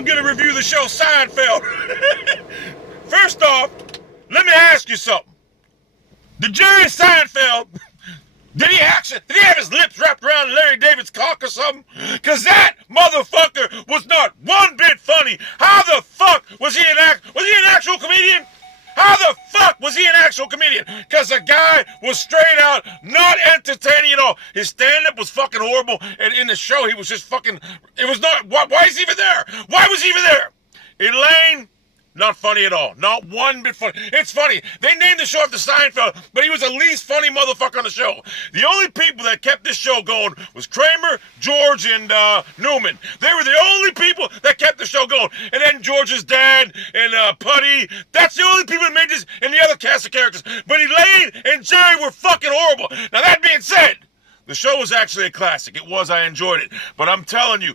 I'm going to review the show Seinfeld. First off, let me ask you something. Did Jerry Seinfeld, did he have his lips wrapped around Larry David's cock or something? Because that motherfucker was not one bit funny. How the fuck was he an actual comedian? How the fuck was he an actual comedian? Because the guy was straight out not entertaining at all. His stand-up was fucking horrible, and in the show he was just fucking, it was not, why is he even there? Why was he even there? Elaine, not funny at all. Not one bit funny. It's funny. They named the show after Seinfeld, but he was the least funny motherfucker on the show. The only people that kept this show going was Kramer, George, and Newman. They were the only people that kept the show going. And then George's dad and Putty. That's the only people that made this, and the other cast of characters. But Elaine and Jerry were fucking horrible. Now that being said, the show was actually a classic. It was. I enjoyed it. But I'm telling you,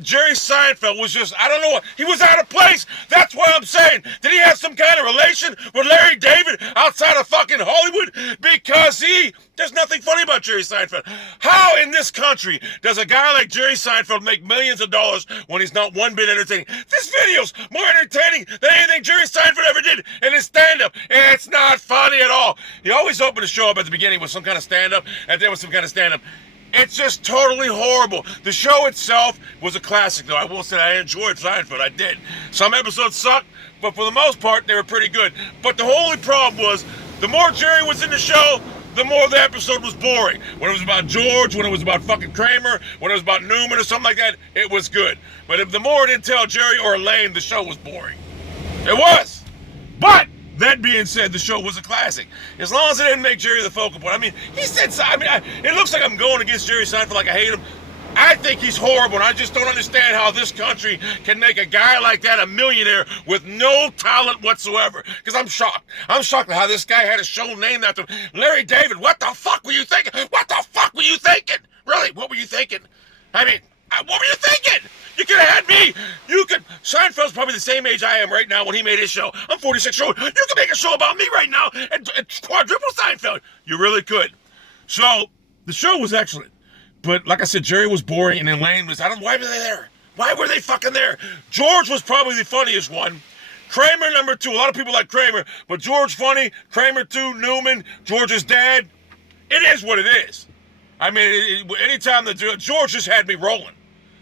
Jerry Seinfeld was just, I don't know what, he was out of place. That's what I'm saying. Did he have some kind of relation with Larry David outside of fucking Hollywood? Because there's nothing funny about Jerry Seinfeld. How in this country does a guy like Jerry Seinfeld make millions of dollars when he's not one bit entertaining? This video's more entertaining than anything Jerry Seinfeld ever did in his stand-up. It's not funny at all. He always opened the show up at the beginning with some kind of stand-up, and then with some kind of stand-up. It's just totally horrible. The show itself was a classic, though. I will say I enjoyed Seinfeld. I did. Some episodes sucked, but for the most part, they were pretty good. But the only problem was, the more Jerry was in the show, the more the episode was boring. When it was about George, when it was about fucking Kramer, when it was about Newman or something like that, it was good. But if the more it didn't tell Jerry or Elaine, the show was boring. It was. But that being said, the show was a classic. As long as it didn't make Jerry the focal point. I mean, he said, it looks like I'm going against Jerry Seinfeld like I hate him. I think he's horrible, and I just don't understand how this country can make a guy like that a millionaire with no talent whatsoever. Because I'm shocked. I'm shocked at how this guy had a show named after him. Larry David, what the fuck were you thinking? What the fuck were you thinking? Really, what were you thinking? I mean, what were you thinking? You could have had me. Seinfeld's probably the same age I am right now when he made his show. I'm 46 years old. You could make a show about me right now and quadruple Seinfeld. You really could. So, the show was excellent. But like I said, Jerry was boring, and Elaine was, why were they there? Why were they fucking there? George was probably the funniest one. Kramer, number 2. A lot of people like Kramer, but George funny. Kramer 2, Newman, George's dad. It is what it is. I mean, anytime George just had me rolling.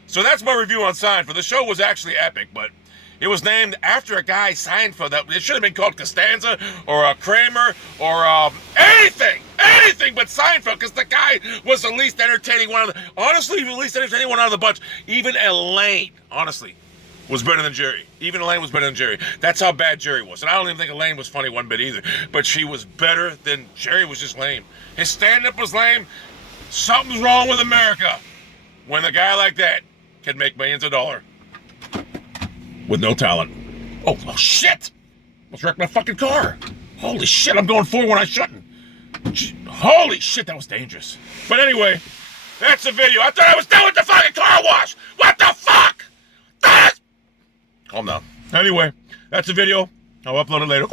So that's my review on Seinfeld. The show was actually epic, but it was named after a guy, Seinfeld. It should have been called Costanza or Kramer or anything but Seinfeld, because the guy was the least entertaining one. Honestly, the least entertaining one out of the bunch. Even Elaine, honestly, was better than Jerry. Even Elaine was better than Jerry. That's how bad Jerry was. And I don't even think Elaine was funny one bit either. But she was better than Jerry. Was just lame. His stand-up was lame. Something's wrong with America when a guy like that can make millions of dollars with no talent. Oh shit! Almost wrecked my fucking car. Holy shit, I'm going forward when I shouldn't. Holy shit, that was dangerous. But anyway, that's the video. I thought I was done with the fucking car wash. What the fuck? Calm down. Anyway, that's the video. I'll upload it later.